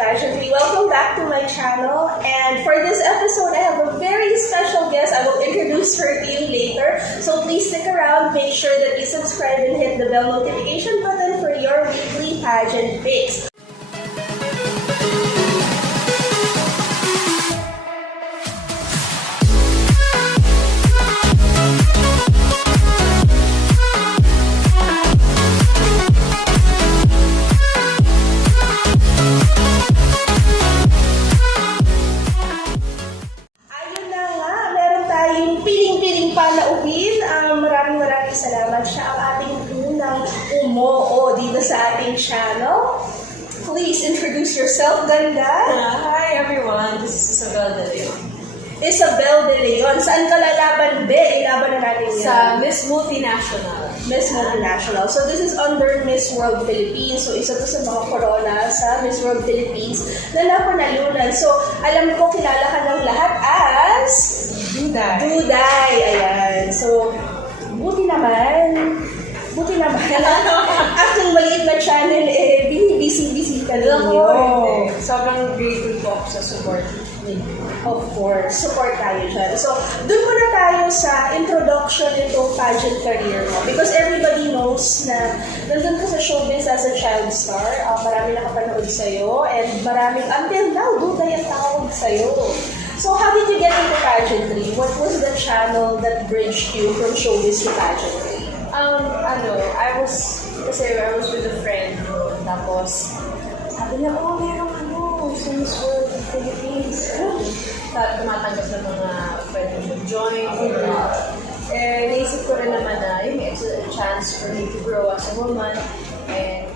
pageantry. Welcome back to my channel. And for this episode, I have a very special guest. I will introduce her to you later. So please stick around. Make sure that you subscribe and hit the bell notification button for your weekly pageant fix. Maraming salamat. Siya ang ating unang umoo dito sa ating channel. Please introduce yourself, ganda. Hi everyone, this is Isabelle De Leon. Isabelle De Leon. Saan ka lalaban, be? Ilaban na natin yan. Sa Miss Multinational. Miss Multinational. So this is under Miss World Philippines. So isa to sa mga corona sa Miss World Philippines na napanalunan. So alam ko kilala ka ng lahat as Duday. Duday. Ayan. So buti naman. Aking maliit na channel, busy ka ninyo. Sobrang grateful po ako sa support. Of course, support tayo dyan. So, dun muna tayo sa introduction nitong pageant career mo. Because everybody knows na nandun ka sa showbiz as a childstar. Marami nakapanood sa'yo. And maraming, until now, Duday ang tawag sa'yo. So, how did you get into pageantry? What was the channel that bridged you from showbiz to pageantry? I was with a friend, tapos sabi niya, merong sa Miss World Philippines. Tumatanggap ng mga pwede mag-join. Naisip ko rin naman na it's a chance for me to grow as a woman and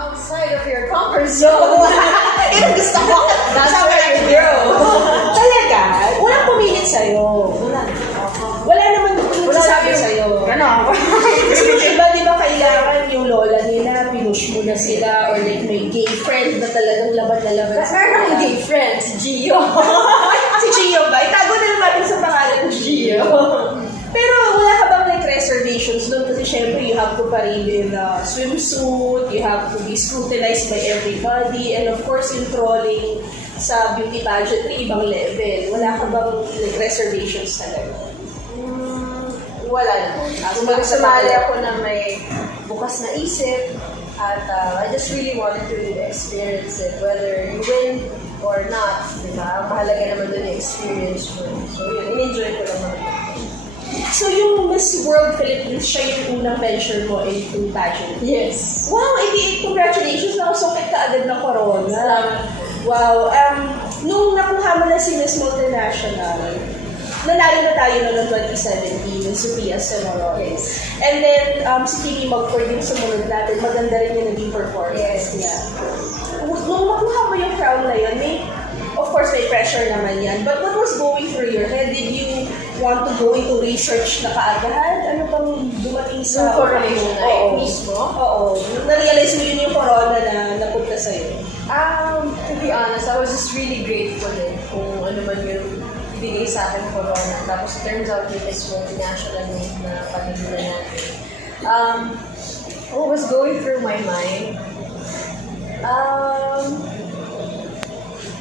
outside of your comfort zone. Ito gusto ko. That's where you grow. Talaga? Walang pumilit sa'yo. Wala naman nagsasabi sa'yo. Ano? Kasi iba, di ba kailangan yung lola nila, pinush mo na sila, or like may gay friend na talagang laban na laban sa Meron akong gay friend, si Gio. Si Gio ba? Itago na naman natin sa pangalan ng Gio. Pero wala ka bang like reservations doon? Kasi syempre you have to parade in a swimsuit, you have to be scrutinized by everybody, and of course yung trolling sa beauty pageantry, ibang level. Wala ka bang like reservations talaga? Wala naman. Sumali ako na may bukas na isip at I just really wanted to experience it, whether you win or not, di ba? Mahalaga naman doon yung experience mo. So yun, in-enjoy ko lang naman. So yung Miss World Philippines, siya yung unang venture mo into pageant? Yes. Wow, congratulations! Nakasukit ka agad ng corona. Salamat. Wow. Nung nakuha mo na si Miss Multinational, nanalo na tayo noong 2017 yung Sophia Morato. Yes. And then, si Chichi Magford yung sumunod natin. Maganda rin yung naging performance niya. Nung makuha mo yung crown na yun, of course, may pressure naman yan. But what was going through your head? Did you want to go into research na kaagad? Ano bang dumating sa coronation night mismo? Oo. Na-realize mo yun yung corona na napunta sa'yo? To be honest, I was just really grateful kung ano man yung ibigay sa akin corona. Tapos it turns out yung Miss Multinational na panilunan natin. What was going through my mind?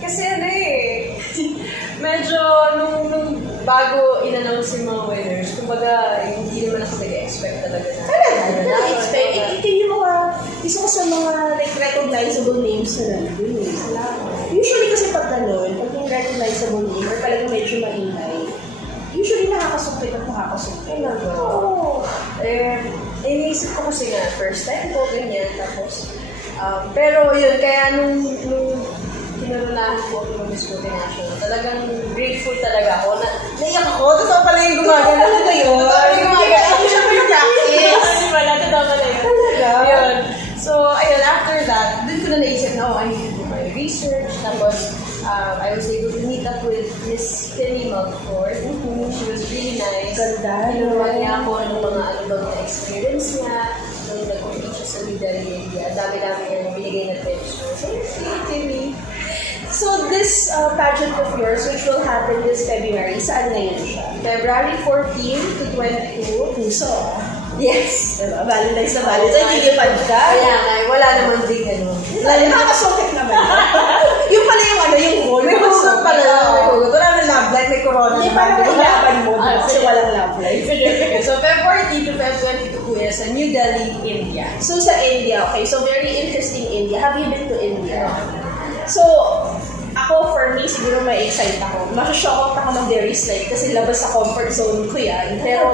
Kasi medyo nung bago in-announce yung mga winners, kumbaga hindi naman ako nag-expect talaga na. Na-expect? Ito yung mga, isa ko sa mga like recognizable names na nandun. Usually kasi pag gano'n, pag yung recognizable name or talagang medyo maingay, usually nakakasukit at nakakasukit. Oo. Iniisip ko kasi nga, first time ko, ganyan, tapos, pero yun, kaya nung kinurunahan ko yung Miss Multinational, talagang grateful talaga ako. Naiyak ako, totoo pala yung gumagana. Ano yun? Ako siya pa yung practice. Hindi pala, totoo pala yun. Talaga? Yun. So, ayun, after that, dun ko na naisip na, I need to do my research. Tapos, I was able to meet up with Miss Multinational Philippines. She was really nice. Ganda. Tinuruan niya ako ng mga ano bang na-experience niya. Nung nag-compete siya sa Duday, dami-dami niya binigay na tips. So, Timmy. So this pageant of yours, which will happen this February, saan na yun siya? February 14 to 22. Puso. Yes. Diba? Valentine's na Valentine's. Ay, gigipad ka. Kaya nga, wala naman din ano. Nakakasukit naman pala lang, may hugot. Wala nang love life, may corona. Hindi, parang ilaban mo kasi walang love life. So, Feb 14 to Feb 22 kuya sa New Delhi, India. So, sa India, okay. So, very interesting India. Have you been to India? So, ako, for me, siguro may excite ako. Masashock ako ng Dairy's Life kasi labas sa comfort zone ko yan. Pero,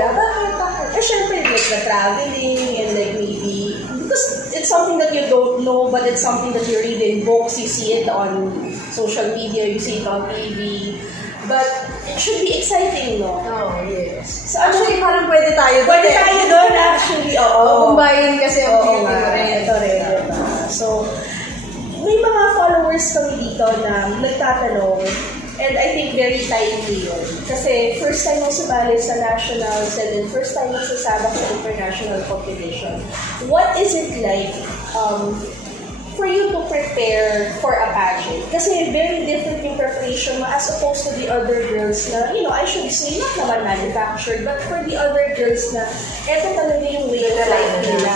syempre, like the traveling and like maybe, because it's something that you don't know, but it's something that you read in books, you see it on social media, you see it on TV. But it should be exciting, no? Oh, yes. So, Actually, parang pwede tayo. pwede tayo doon, actually. Oo. Kumbayin kasi ang Oo beauty nga, rin. ito rin, diba? So, may mga followers kami dito na nagtatanong, and I think very timely yun. Kasi first time mo sumali sa nationals and then first time mo sasabak sa international competition. What is it like for you to prepare for a pageant? Kasi very different yung preparation mo as opposed to the other girls na, I should say, not naman manufactured, but for the other girls na, eto talaga yung way of life nila.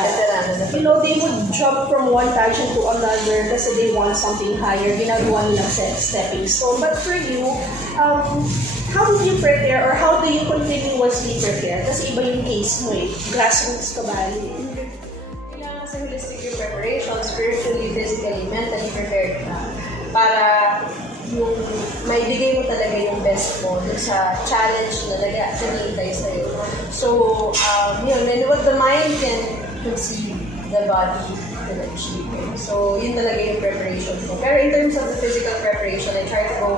They would jump from one pageant to another kasi they want something higher. Ginagawa nilang stepping stone. But for you, how did you prepare or how do you continuously prepare? Kasi iba yung case mo eh. Grassroots ka bali. Kailangan kasi holistic yung preparation, spiritually, physically, mentally prepared ka para yung maibigay mo talaga yung best mo dun sa challenge na nag-aantay sa'yo. So, and what the mind can conceive, the body can achieve. So, yun talaga yung preparation ko. Pero in terms of the physical preparation, I try to go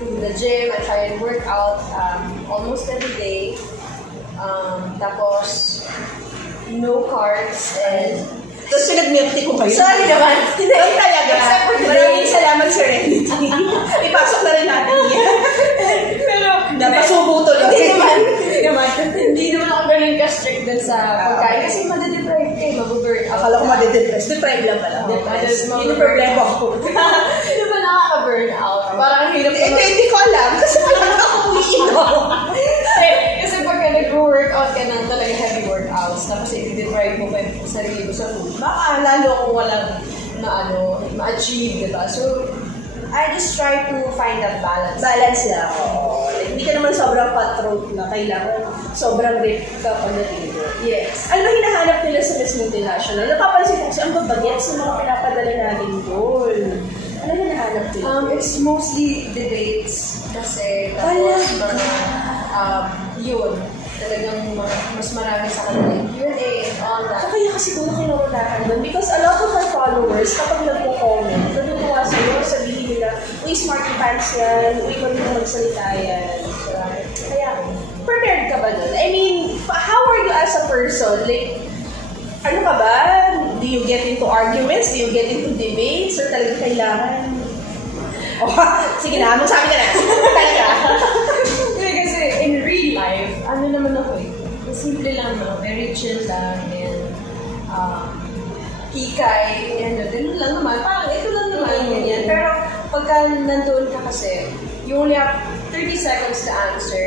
to the gym, I try and work out almost every day. Tapos, no carbs and Tapos pinag-milk tea ko kayo. sorry naman. Hindi talaga. Except for today. Maraming salamat, Serenity. Ipasok na rin natin yan. Pero, Napasubo to lang. Hindi naman ako ganun ka-strict dun sa pagkain. Kasi madideprive ka, mabuburn out. Akala ko madidepress. Deprive lang pala. Depress. Yun yung problema ko. Hindi ba nakaka-burn out? Parang ang hirap Eh, hindi ko alam. Kasi wala na ako umiinom. Kasi pagka nag-workout ka ng talaga heavy workouts, tapos i-deprive mo pa yung sarili mo sa food, baka lalo kung walang ma-achieve, diba? So, I just try to find that balance. Balance lang. Oo. Like, hindi ka naman sobrang cutthroat na kailangan sobrang rip ka pagdating mo. Yes. Ano hinahanap nila sa Miss Multinational? Napapansin ko kasi ang babagets sa mga pinapadala natin doon. Ano hinahanap nila? It's mostly debates kasi tapos mga yun, talagang mas marami sa kanila yung Q&A and all that. So, kaya kasi doon kinurunahan doon because a lot of our followers kapag nagpo-comment, natutuwa sa'yo, sabihin nila, uy, smarty pants yan, uy, marunong magsalita yan. So, kaya, prepared ka ba doon? I mean, how are you as a person? Like, ano ka ba? Do you get into arguments? Do you get into debates? Or talagang kailangan? Oh, sige na, magsabi ka na. Talaga. Kasi in real life, ano naman ako eh, simple lang naman, very chill lang, and kikay, and ganun lang naman, parang ito lang naman, ganyan. Pero pagka nandun ka kasi, you only have 30 seconds to answer,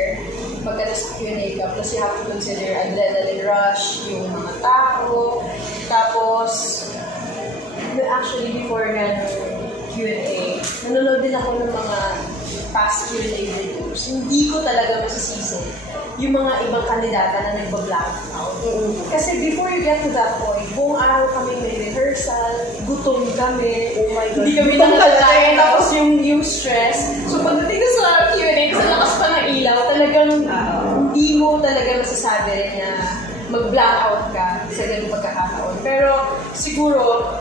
pagka nasa Q&A ka, plus you have to consider adrenaline rush, yung mga tao, tapos, actually before nga Q&A, nanonood din ako ng mga past Q&A videos. Hindi ko talaga masisisi yung mga ibang kandidata na nagba-black out. Kasi before you get to that point, buong araw kami may rehearsal, gutom kami, oh my God, hindi kami nakakatayin, tapos yung stress. So pagdating ko sa Q&A, sa lakas pa ng ilaw, talagang hindi mo talaga masasabi rin na mag-black out ka sa ganung pagkakataon. Pero siguro,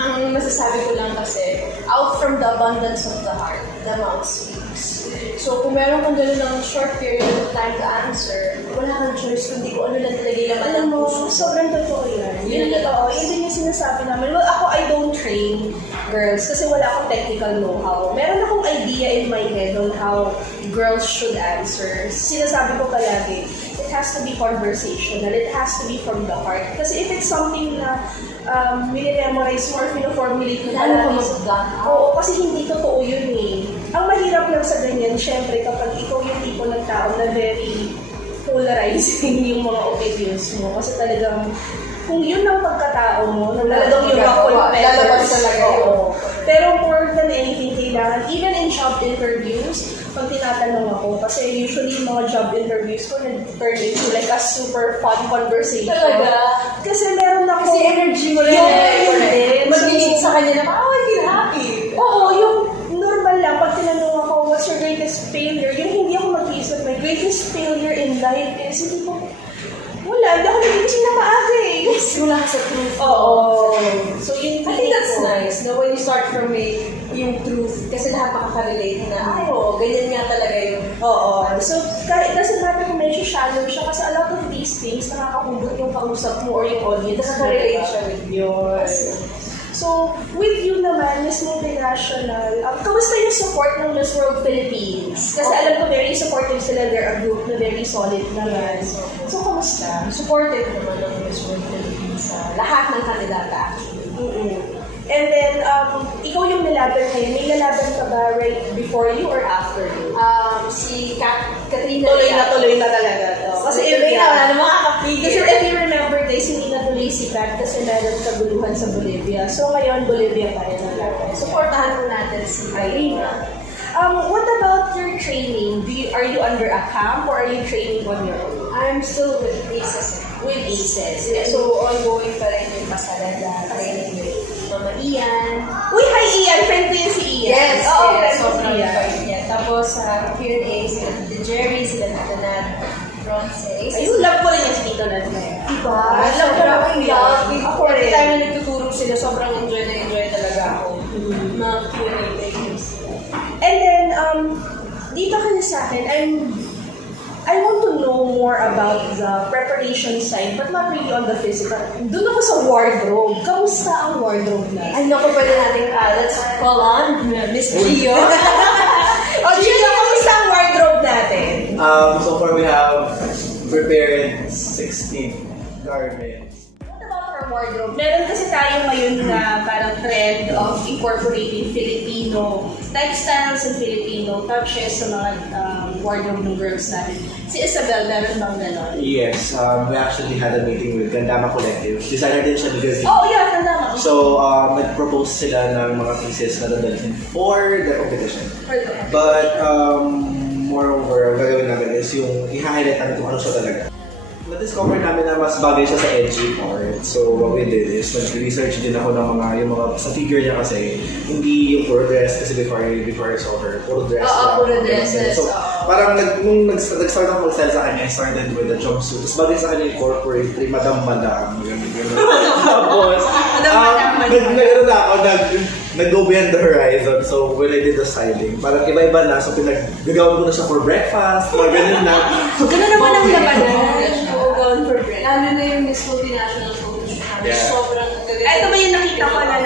ang masasabi ko lang kasi, out from the abundance of the heart, the mouth speaks. So, kung meron kang gano'n ng short period of time to answer, wala kang choice kundi kung ano lang talaga yung Alam mo, sobrang totoo yan. Yun totoo. Yun din yung sinasabi namin. Well, ako, I don't train girls kasi wala akong technical know-how. Meron akong idea in my head on how girls should answer. Sinasabi ko palagi, it has to be conversational. It has to be from the heart. Kasi if it's something na minimemorize mo or pino-formulate mo palagi. Oo, kasi hindi totoo yun eh. Ang mahirap lang sa ganyan, syempre, kapag ikaw yung tipo ng tao na very polarizing yung mga opinions mo. Kasi talagang, kung yun ang pagkatao mo, talagang yung mga lalabas confess. talaga yun. Oo. Pero more than anything, kailangan, even in job interviews, pag tinatanong ako, kasi usually yung mga job interviews ko nag-turn into like a super fun conversation. Talaga? Kasi meron ako... Kasi energy mo rin. Mag-lead sa kanya na, I feel happy. Oo, yung normal lang, pag tinanong ako, what's your greatest failure? Yung hindi ako mag-iisip, my greatest failure in life is, hindi ko, wala, hindi ako nagigising na maaga eh. Wala ka sa truth. Oo. So, yun I think that's nice, no? When you start from yung truth, kasi lahat makaka-relate na, ay, oo, ganyan nga talaga yun. Oo. So, kahit doesn't matter kung medyo shallow siya, kasi a lot of these things, nakakahugot yung kausap mo or yung audience. Nakaka-relate siya with yun. So, with you naman, Miss Multinational, kamusta yung support ng Miss World Philippines? Kasi alam ko very supportive sila, they're a group na very solid naman. So, kamusta? Supportive naman ng Miss World Philippines sa lahat ng kandidata actually. And then, ikaw yung nalaban ngayon. May nalaban ka ba right before you or after you? Si Katrina. Tuloy na talaga to. Kasi iba na, wala namang makakapigil. Kasi if you remember days, hindi na tuloy si Kat kasi meron kaguluhan sa Bolivia. So ngayon, Bolivia tayo na lang. Supportahan po natin si Katrina. What about your training? Are you under a camp or are you training on your own? I'm still with ACES. With ACES. So, ongoing pa rin yung pasarada, training with Mama Ian. Uy, hi Ian! Friend ko yun si Ian. Yes, Oo, yes, friend ko si sobrang Ian. bait niya. Tapos, Q&A, sila Tito Jerry, sila Tito Nat, Bronze. Ayun, love ko rin yung si Tito Nat na yun. Diba? Love ko lang yung love. Ako rin. Every time na nagtuturo sila, sobrang enjoy talaga ako. Mga Q&A trainings. And then, dito ka na sa akin, I want to know more about the preparation side, but not really on the physical. Doon ako sa wardrobe. Kamusta ang wardrobe na? Ay, naku, pwede natin, let's call on Miss Gio. Gio, kamusta ang wardrobe natin? So far we have prepared 16 garments. What about our wardrobe? Meron kasi tayo ngayon na parang trend of incorporating Filipino textiles and Filipino touches sa mga wardrobe ng girls natin. Si Isabelle, meron bang ganon? Yes, we actually had a meeting with Gandama Collective. Designer din siya ni Gazzy. Oh, yeah, tanda mo. So, nag-propose sila ng mga pieces na dadalhin for the competition. But, moreover, ang gagawin namin is yung i-highlight namin kung ano siya talaga. Na-discover namin na mas bagay siya sa edgy part. So, what we did is nag-research din ako ng yung mga, sa figure niya kasi, hindi yung puro dress, kasi before I saw her, puro dress. Puro dresses. So, parang nung nag-start ako mag-style sa kanya, I started with the jumpsuit. Tapos bagay sa kanya yung corporate, madam. Tapos, nag-ano na ako, nag-go beyond the horizon. So, when I did the styling, parang iba-iba na. So, pinag-gagawin ko na siya for breakfast, mga ganun na. So, gano'n naman ang labanan. Lalo na yung Miss Multinational Philippines. Yeah. Sobrang gagawin. Ito ba yung nakita ko na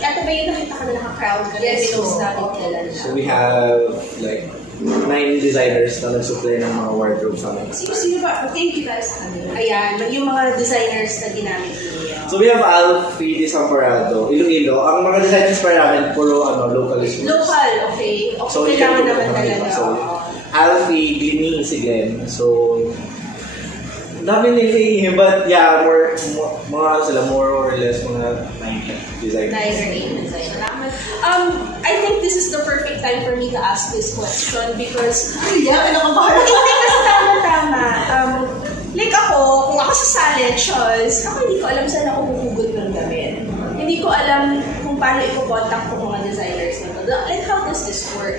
Ito ba yung nakita ko na naka-crowd? Yes, Pinost natin so, kailan So, we have like 9 designers na nag-supply ng mga wardrobe sa amin. Sino ba? Thank you tayo sa kanila. Ayan, yung mga designers na ginamit niyo. So, we have Alfie Morato, Iloilo. Ang mga designers pa namin, puro localist. Local, okay. So, Kailangan naman talaga. So, Alfie, Glennie, si Glenn. So, dami nila but yeah, more or less mga 9 designers. 9 or 8 designers. I think this is the perfect time for me to ask this question because hindi kasi tama. Like ako, kung ako sasali, choice, ako hindi ko alam saan ako huhugot ng damit. Hindi ko alam kung paano i-contact ko mga designers na to. Like, how does this work?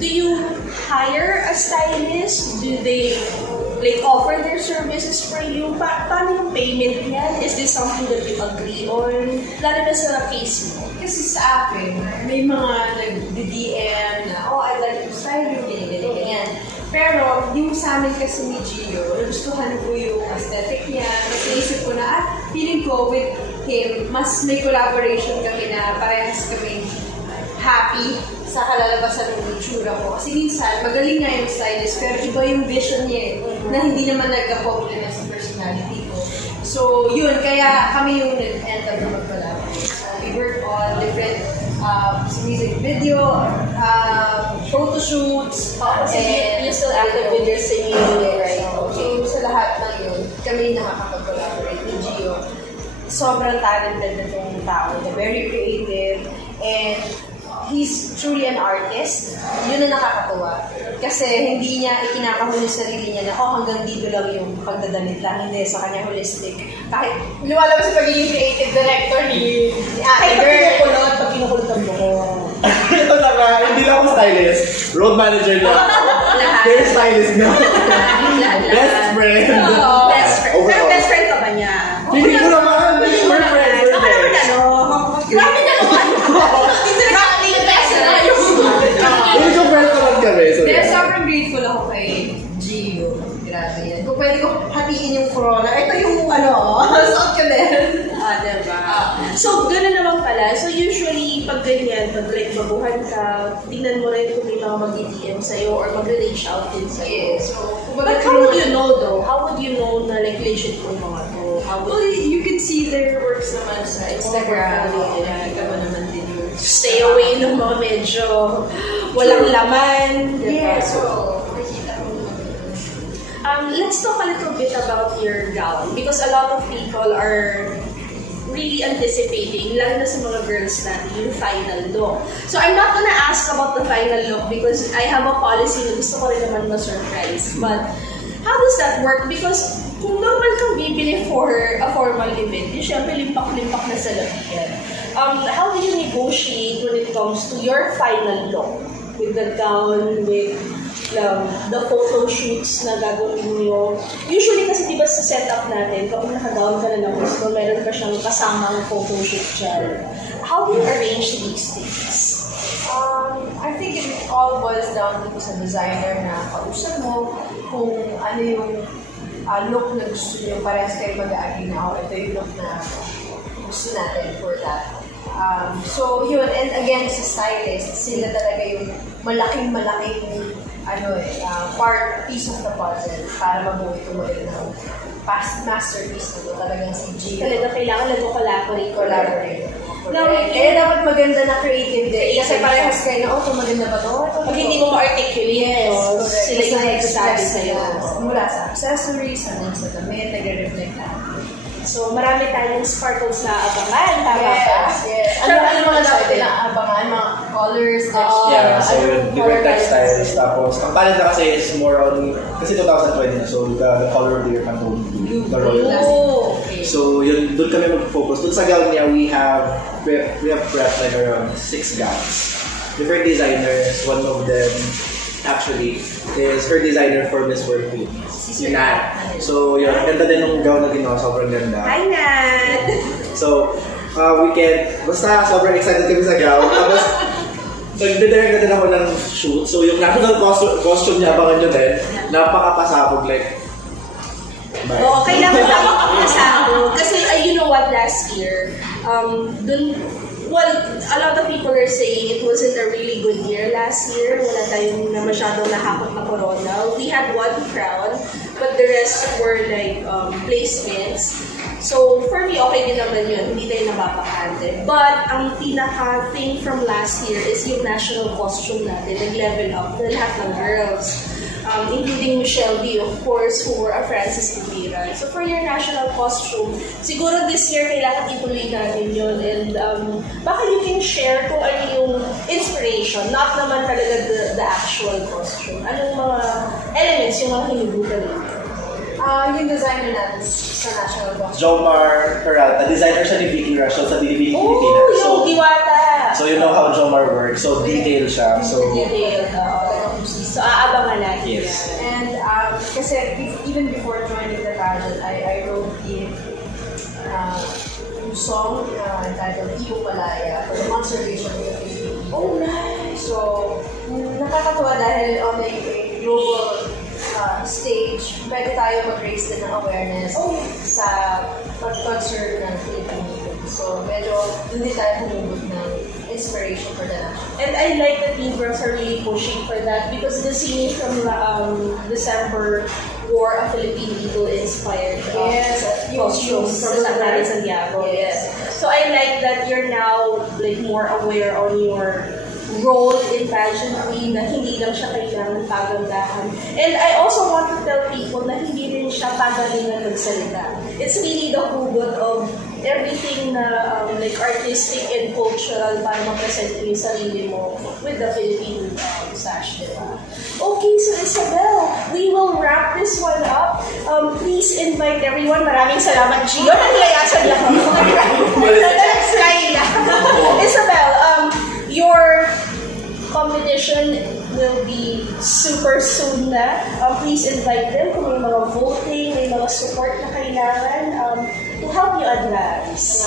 Do you hire a stylist? Do they offer their services for you? Paano yung payment niyan? Is this something that you agree on? Lalo na sa case mo. Kasi sa akin, may mga nag-DM na, I'd like to style you, ganyan. Pero, yung sa amin kasi ni Gio, nagustuhan ko yung aesthetic niya. Naisip ko na, feeling ko with him, mas may collaboration kami na parehas kami happy sa kalalabasan ng itsura ko. Kasi minsan, magaling nga yung stylist, pero iba yung vision niya na hindi naman nagka-complement sa personality ko. So, yun, kaya kami yung end up na mag-collaborate. So, we work on different music video, photo shoots, and you still active with your singing, right? So, sa lahat ng yun, kami nakakapag-collaborate ni Gio. Sobrang talented na itong tao. Very creative, and he's truly an artist. Yun ang nakakatuwa. Kasi hindi niya ikinakahuli sa sarili niya na, hanggang dito lang yung pagdadamit lang. Hindi, sa kanya holistic. Kahit lumalabas sa pagiging creative director ni Ate Girl. Pag kinukulot ang buko. Ito na nga, hindi lang ako stylist. Road manager na. Hair stylist na. Best friend. Best friend. Pero Overall. best friend ka ba niya? Hindi ko naman. We're friends. Baka naman grabe na naman. Hindi na best na yung Hindi ko friends naman kami. So, Kaya yeah. sobrang grateful ako kay Gio. Grabe yan. Kung pwede ko hatiin yung corona, ito yung suot ko din. Diba? So, gano'n naman pala. So, usually, pag ganyan, pag like babuhan ka, tingnan mo rin kung may mga mag-DM sa'yo or mag-reach out din sa'yo. So, But how would you know though? How would you know na like relationship yung mga to? How would well, you can see their works naman sa Instagram. Nakikita mo naman din yung stay away ng mga medyo walang laman? Diba? Yeah, so, nakikita mo naman. Let's talk a little bit about your gown because a lot of people are really anticipating, lalo na sa mga girls natin, yung final look. So I'm not gonna ask about the final look because I have a policy na gusto ko rin naman ma-surprise. But how does that work? Because kung normal kang bibili for a formal event, yung syempre limpak-limpak na sa labihan. How do you negotiate when it comes to your final look? With the gown, with the photo shoots na gagawin niyo. Usually kasi diba sa setup natin, kapag naka-gown ka na ng gusto, meron pa siyang kasamang photo shoot dyan. How do you arrange these things? I think it all boils down to sa designer na kausap mo kung ano yung look na gusto niyo. Parehas kayo mag-agree na, ito yung look na gusto natin for that. So yun, and again sa stylist, sila talaga yung malaking piece of the puzzle para mabuo ito magandang masterpiece na ito. Talagang si Gio. Talaga kailangan Collaborate. Now, Kaya dapat maganda na creative din. Kasi parehas kayo na, ito maganda ba ito? pag hindi mo ma-articulate, sila yung nagsasabi sa'yo. Mula sa accessories, hanggang sa damit, nagre-reflect na. So, marami tayong sparkles na abangan, tama ba? Yes. Ano mga dapat nilang abangan? Mga colors, texture. Yeah, so different textiles. Tapos, ang palette na kasi is more on, kasi 2020 na, so the color of the year pantone blue. The royal. Oh. So, yun, doon kami mag-focus. Doon sa gown niya, we have prepped like around 6 gowns. Different designers, one of them actually is her designer for Miss World Philippines. Si Nat. So, yun, ang ganda din ng gown na ginawa, sobrang ganda. Hi, Nat! So, basta sobrang excited kami sa gown. Tapos, nagde-direct na din ako ng shoot. So, yung national costume niya, abangan nyo din, napakapasabog, like, bye. Oo, kailangan tama ka pasako. Kasi, you know what, last year, a lot of people are saying it wasn't a really good year last year. Wala tayong na masyadong nahakot na corona. We had one crown, but the rest were like placements. So, for me, okay din naman yun. Hindi tayo napapakante. But, ang pinaka-thing from last year is yung national costume natin. Nag-level up na lahat ng girls. Including Michelle D, of course, who were a Francis Rivera. So, for your national costume, siguro this year, kailangan ituloy natin yun. And baka you can share kung ano yung inspiration, not naman talaga the actual costume. Anong mga elements yung mga hinubutan ninyo? Yung designer natin sa national costume. Jomar Peralta, designer siya ni Vicky Russell sa DDB Pilipinas. Yung diwata! So, you know how Jomar works. So, detail siya. So, So, aabangan natin yes. yan. And kasi even before joining the pageant, I wrote yung song entitled Iyo Palaya for the conservation of the Philippines. Oh, nice! So, nakakatuwa dahil on a global stage, pwede tayo mag-raise din ng awareness sa pag-conserve ng Philippines. So, medyo hindi tayo humugot ng inspiration for the national. And I like that you girls are really pushing for that because the scene from December wore a Philippine Eagle-inspired costume from Santa Maria Santiago. Yes. So I like that you're now like more aware on your role in pageantry na hindi lang siya kailangan pagandahan. And I also want to tell people na hindi rin siya pagalingan magsalita. It's really the hugot of everything na like artistic and cultural para ma-present mo yung sarili mo with the Philippine sash, diba? Okay, so Isabel, we will wrap this one up. Please invite everyone. Maraming salamat, Gio. Naglayasan lang ako. Skyla. Isabel, your competition will be super soon na. Please invite them kung may mga voting, may mga support na kailangan to help you advance.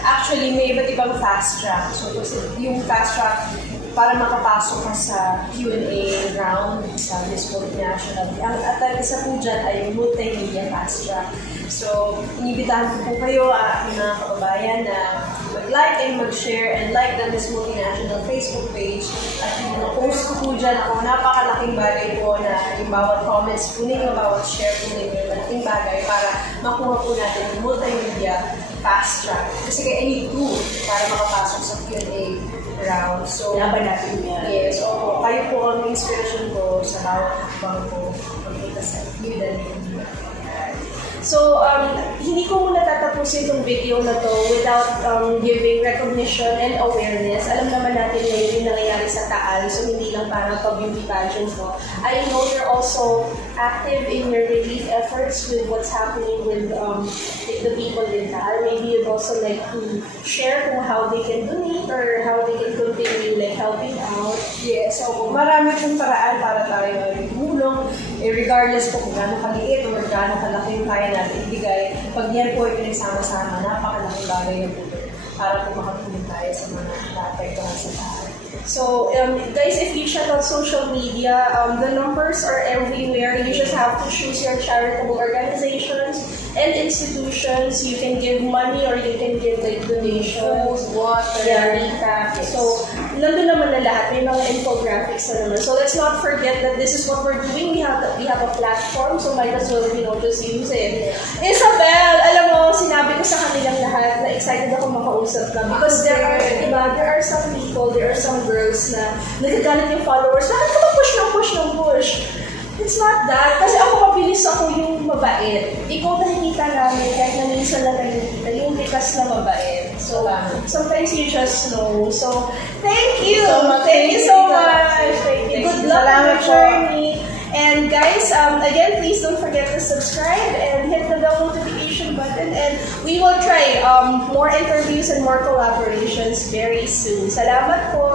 Actually, may iba't ibang fast track. So, yung fast track, para makapasok ka sa Q&A round sa Miss Multinational. At ang isa po dyan ay yung multimedia fast track. So, inibitahan ko po kayo, aking mga kababayan, na mag-like and mag-share and like the Miss Multinational Facebook page. At yung mga post ko po dyan, ako napakalaking bagay po na yung bawat comments po ninyo, bawat share po ninyo, malaking bagay para makuha po natin yung multimedia fast track. Kasi kaya I need two para makapasok sa Q&A round. So, laban natin yan. Yes, opo. Kayo po ang inspiration ko sa bawat bang po pagkita sa Duday. So, hindi ko muna tatapusin itong video na to without giving recognition and awareness. Alam naman natin ngayon yung nangyayari sa Taal, so hindi lang parang pag-beauty pageant mo. I know you're also active in your relief efforts with what's happening with the people in Taal. Maybe you'd also like to share kung how they can donate or how they can continue like helping out. Yes, so marami pong paraan para tayo ay tumulong, regardless po kung gaano kaliit o gaano kalaki yung kaya natin ibigay. Pag yan po ay pinagsama-sama, napakalaking bagay yung po para po makatulong tayo sa mga naapektuhan sa tayo. So, guys, if you check out social media, the numbers are everywhere. You just have to choose your charitable organizations and institutions. You can give money or you can give like donations, water, recap. Yes. So, nandun naman na lahat. May mga infographics na naman. So, let's not forget that this is what we're doing. We have a platform, so might as well, just use it. Isabel, alam mo, sinabi ko sa kanilang lahat na excited ako makausap ka because there are some people, there are some girls na nagagalit yung followers. Bakit ka push? It's not that. Kasi ako mabilis ako yung mabait. Ikaw nakikita namin kahit na minsan lang nakikita yung likas na mabait. So, sometimes you just know. So, thank you! Thank you so much! Good luck on your journey! And guys, again, please don't forget to subscribe and hit the bell notification button. And we will try more interviews and more collaborations very soon. Salamat po!